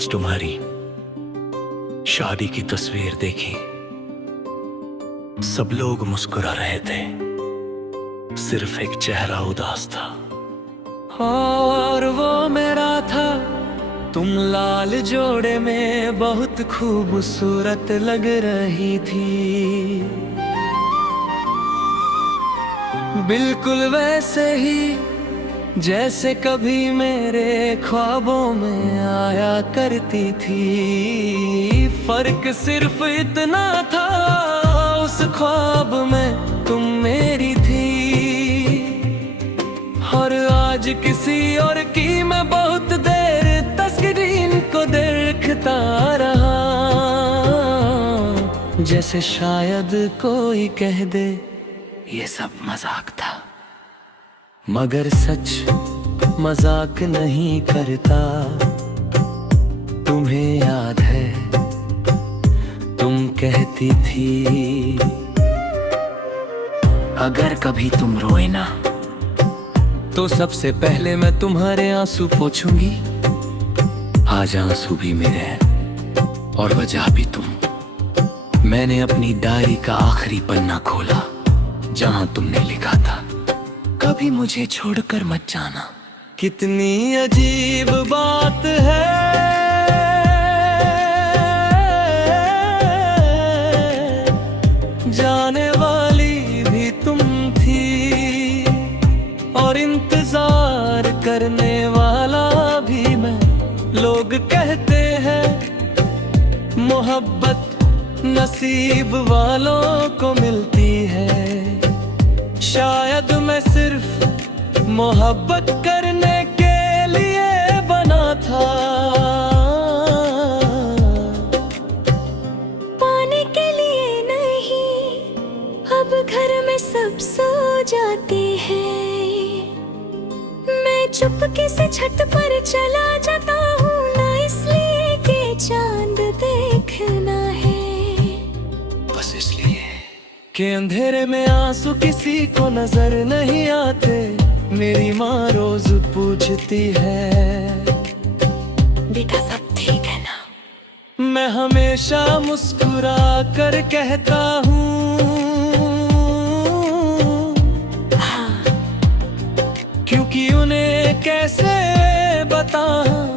आज तुम्हारी शादी की तस्वीर देखी, सब लोग मुस्कुरा रहे थे, सिर्फ एक चेहरा उदास था। और वो मेरा था। तुम लाल जोड़े में बहुत खूबसूरत लग रही थी, बिल्कुल वैसे ही जैसे कभी मेरे ख्वाबों में आया करती थी। फर्क सिर्फ इतना था, उस ख्वाब में तुम मेरी थी, और आज किसी और की मैं बहुत देर तस्वीर को देखता रहा। जैसे शायद कोई कह दे ये सब मजाक था, मगर सच मजाक नहीं करता। तुम्हें याद है तुम कहती थी, अगर कभी तुम रोए ना तो सबसे पहले मैं तुम्हारे आंसू पोंछूंगी। आज आंसू भी मेरे हैं और वजह भी तुम। मैंने अपनी डायरी का आखिरी पन्ना खोला जहां तुमने लिखा था, कभी मुझे छोड़कर मत जाना। कितनी अजीब बात है, जाने वाली भी तुम थी और इंतजार करने वाला भी मैं। लोग कहते हैं मोहब्बत नसीब वालों को मिलती है, शायद मैं सिर्फ मोहब्बत करने के लिए बना था। पाने के लिए नहीं, अब घर में सब सो जाते हैं। मैं चुपके से छत पर चला जाता हूँ, ना इसलिए कि चांद देखना है, बस इसलिए कि अंधेरे में आंसू किसी को नजर नहीं आते। मेरी माँ रोज पूछती है, बेटा सब ठीक है ना? मैं हमेशा मुस्कुरा कर कहता हूँ हाँ। क्योंकि उन्हें कैसे बताऊं,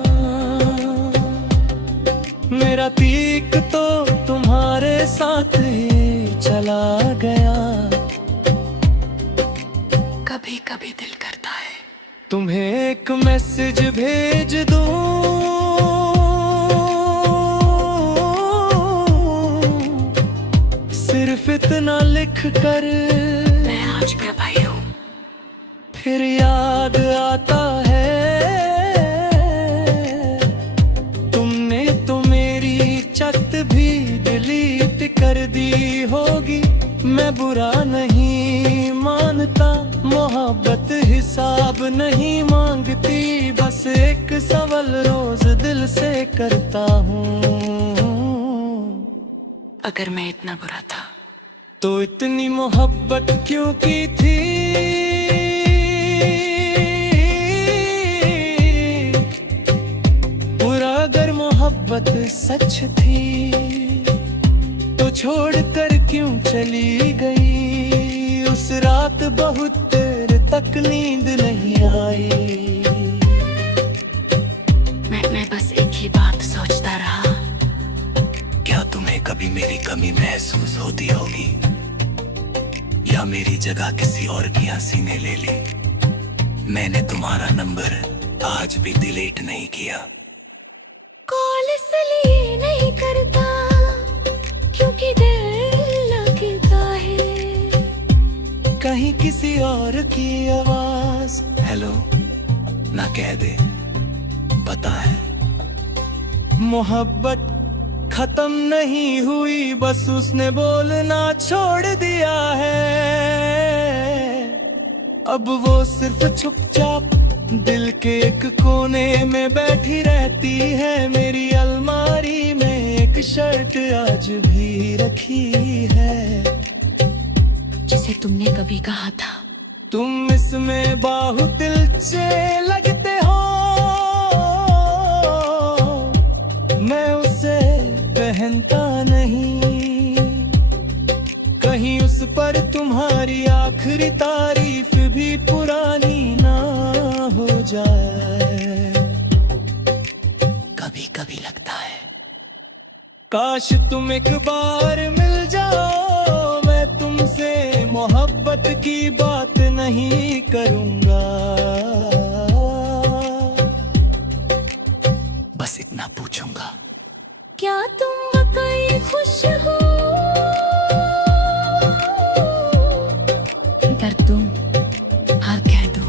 मेरा तीक तो तुम्हारे साथ ही चला गया। कभी कभी दिल करता है तुम्हें एक मैसेज भेज दूं, सिर्फ इतना लिख कर, मैं आज का भाई हूँ। फिर याद आता है तुमने तो मेरी चट भी डिलीट कर दी होगी। मैं बुरा नहीं मानता, मोहब्बत हिसाब नहीं मांगती, बस एक सवाल रोज दिल से करता हूँ। अगर मैं इतना बुरा था तो इतनी मोहब्बत क्यों की थी? बुरा अगर मोहब्बत सच थी तो छोड़कर क्यों चली गई? उस रात बहुत देर तक नींद नहीं आई। मैं बस एक ही बात सोचता रहा, क्या तुम्हें कभी मेरी कमी महसूस होती होगी, या मेरी जगह किसी और की हंसी ने ले ली? मैंने तुम्हारा नंबर आज भी डिलीट नहीं किया। कॉल इसलिए नहीं करता क्योंकि दिल लगता है, कहीं किसी और की आवाज हेलो ना कह दे। पता है मोहब्बत खत्म नहीं हुई, बस उसने बोलना छोड़ दिया है। अब वो सिर्फ चुपचाप दिल के एक कोने में बैठी रहती है। मेरी अलमारी में एक शर्ट आज भी रखी है, जिसे तुमने कभी कहा था तुम इसमें बहुत दिलचे लगते हो। पहनता नहीं, कहीं उस पर तुम्हारी आखिरी तारीफ भी पुरानी ना हो जाए। कभी कभी लगता है काश तुम एक बार मिल जाओ, मैं तुमसे मोहब्बत की बात नहीं करूंगा, बस इतना पूछूंगा, क्या तुम वाकई खुश हो? पर तुम हाँ कह दो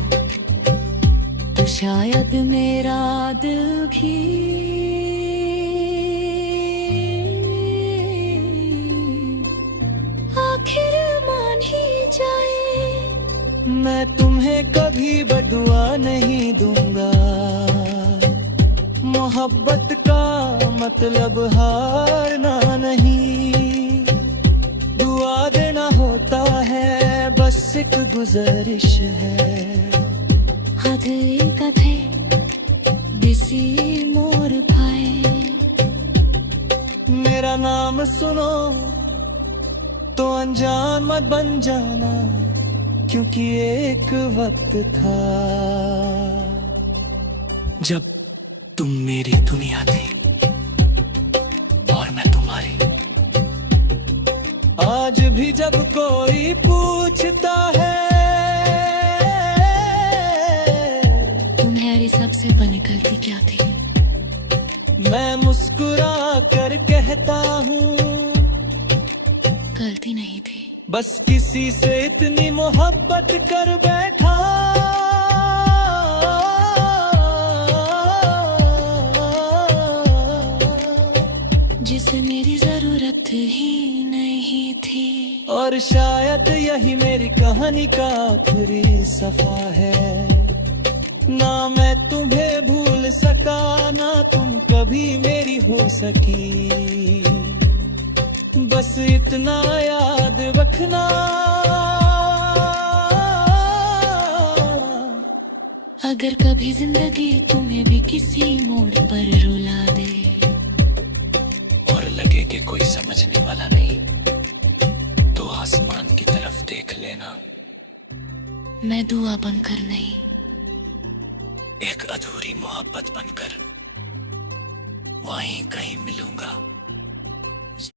तो शायद मेरा दिल भी आखिर मान ही जाए। मैं तुम्हें कभी बदुआ नहीं दूंगा, मोहब्बत का मतलब हारना नहीं, दुआ देना होता है बस एक गुजारिश है। हद कथे दिसी मोर भाई, मेरा नाम सुनो तो अनजान मत बन जाना, क्योंकि एक वक्त था जब तुम मेरी दुनिया थी और मैं तुम्हारी। आज भी जब कोई पूछता है तुम्हारी सबसे बड़ी गलती क्या थी, मैं मुस्कुरा कर कहता हूँ गलती नहीं थी, बस किसी से इतनी मोहब्बत कर बैठा। जिसे मेरी जरूरत ही नहीं थी। और शायद यही मेरी कहानी का आखिरी सफा है, ना मैं तुम्हें भूल सका ना तुम कभी मेरी हो सकी, बस इतना याद रखना, अगर कभी जिंदगी तुम्हें भी किसी मोड़ पर रुला दे और लगे कि कोई समझने वाला नहीं, तो आसमान की तरफ देख लेना, मैं दुआ बनकर नहीं, एक अधूरी मोहब्बत बनकर वहीं कहीं मिलूंगा।